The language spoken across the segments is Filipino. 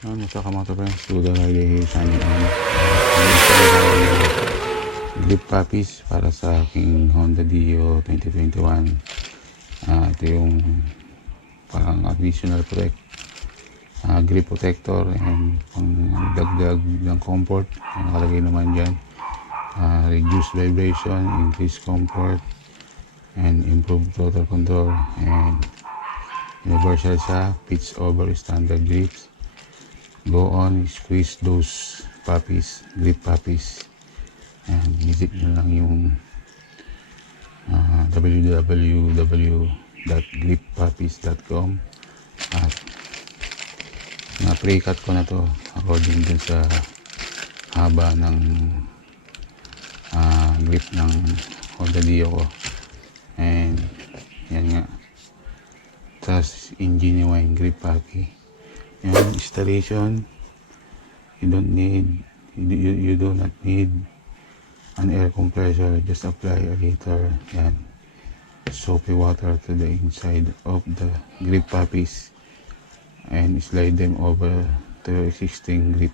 Ano sa kamoto pa? Sudah lagi sa amin grip puppies para sa aking Honda Dio 2021. Ito yung parang additional grip protector and pang dagdag ng comfort. Nakalagay naman dyan, reduce vibration, increase comfort, and improve total control, and universal siya, fits over standard grips. Go on, squeeze those puppies, grip puppies, and visit nyo lang yung www.grippuppies.com. at na pre-cut ko na to according dun sa haba ng grip ng Honda Dio ko, and yan nga, tas genuine grip puppy. Yan, installation, you do not need an air compressor, just apply a liter soapy water to the inside of the grip puppies and slide them over to your existing grip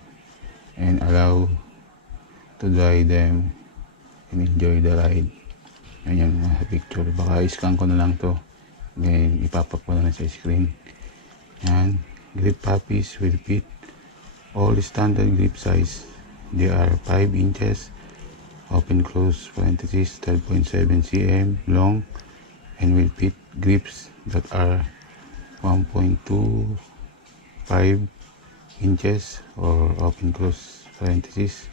and allow to dry them and enjoy the ride. Ayan yung picture, baka iscan ko na lang to, then ipapap ko na lang sa screen. Yan, grip puppies will fit all standard grip size. They are 5 inches open close parenthesis 12.7 cm long and will fit grips that are 1.25 inches or open close parenthesis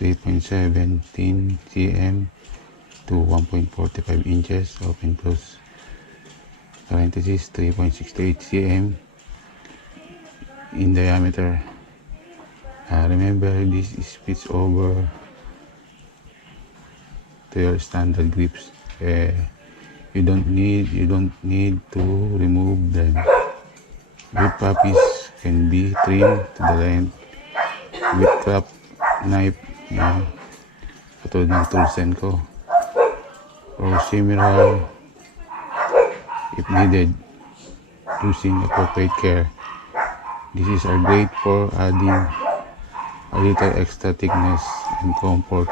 3.17 cm to 1.45 inches open close parenthesis 3.68 cm in diameter. Remember, this is fits over to your standard grips. You don't need to remove them. Grip puppies can be trimmed to the length with craft knife, katulad ng toolsen ko, or similar if needed, using appropriate care. These are great for adding a little extra thickness and comfort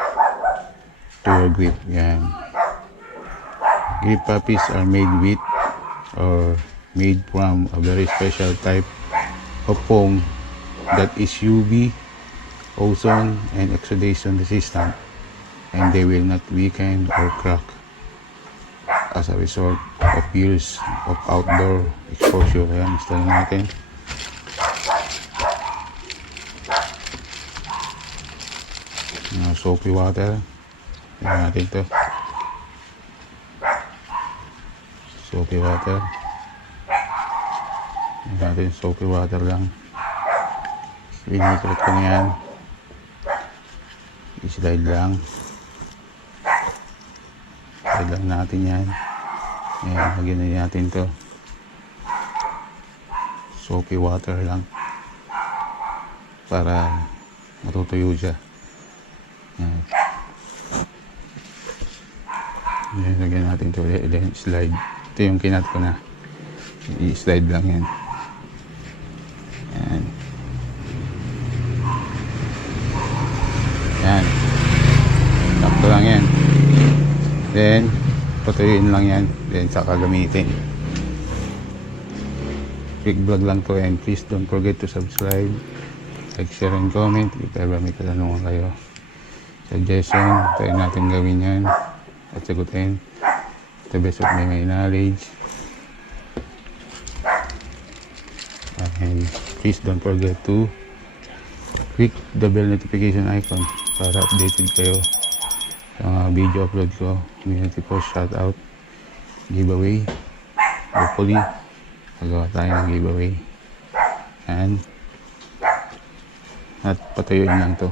to your grip. Yan. Grip puppies are made with or made from a very special type of foam that is UV, ozone, and oxidation resistant, and they will not weaken or crack as a result of years of outdoor exposure. Ayan, install natin. Soapy water. Ayan natin to. Soapy water. Ayan natin, soapy water lang. Pinipret ko na yan. I-slide lang. Slide lang natin yan. Ayan, lagyan na natin to. Soapy water lang. Para matutuyo siya. Ayan. Ayan, lagyan natin ito ulit. Then slide. Ito yung kinat ko na. I-slide lang yan. Ayan. Ayan. Sakto lang yan. Then patuyuin lang yan. Then saka gamitin. Quick vlog lang to, and please don't forget to subscribe, like, share, and comment if ever may katanungan kayo, suggestion, tayo natin gawin yan at sagutin the best of my knowledge. And please don't forget to click the bell notification icon para updated kayo sa mga video upload ko, community post, shoutout, giveaway. Hopefully magawa tayo ng giveaway. At patuyuin lang to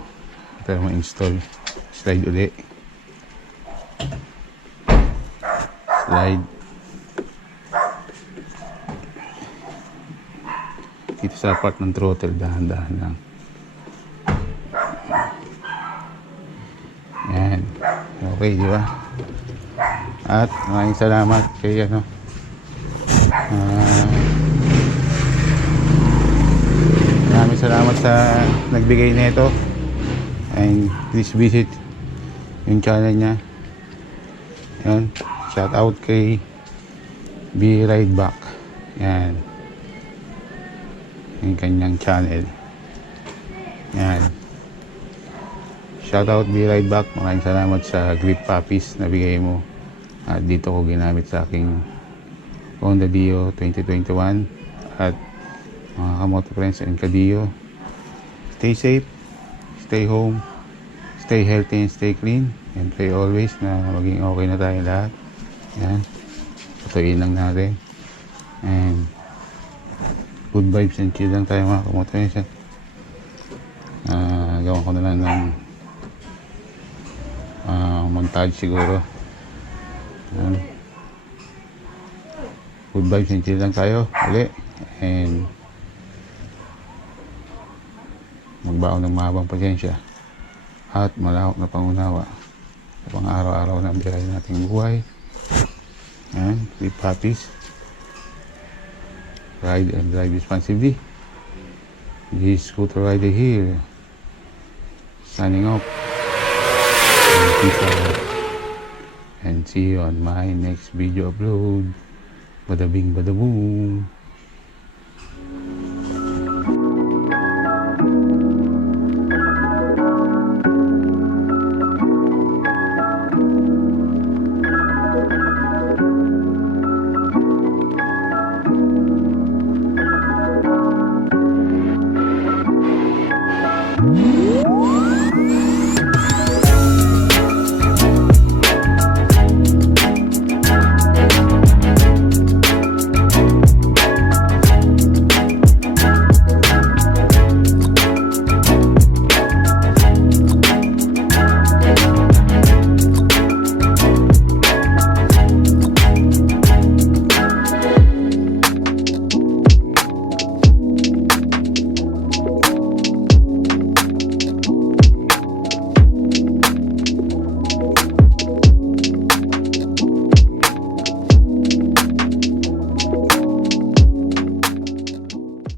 para ma-install. Slide ulit. Slide. Dito sa part ng throttle, dahan-dahan lang. Yan. Okay, di ba? At maraming salamat kay maraming salamat sa nagbigay nito. And please visit yung channel niya. Yan. Shout out kay Be Right Back. Yan. Yung kanyang channel. Yan. Shout out Be Right Back. Maraming salamat sa grip puppies na bigay mo. At dito ko ginamit sa aking Honda Dio 2021. At mga kamoto friends and kadio, stay safe, stay home, stay healthy and stay clean, and pray always na maging okay na tayo lahat. Yan, patuloy lang natin, and good vibes and chill lang tayo mga kamoto friends. Gawan ko na lang ng montage siguro. Yan. Good vibes and chill lang tayo ulit, and magbaon ng mahabang pasensya at malawak na pangunawa sa pang-araw-araw na biyahe nating buhay. And with puppies, ride and drive responsibly. This scooter rider here, signing off, and peace out, and see you on my next video upload. Bada bing bada boom.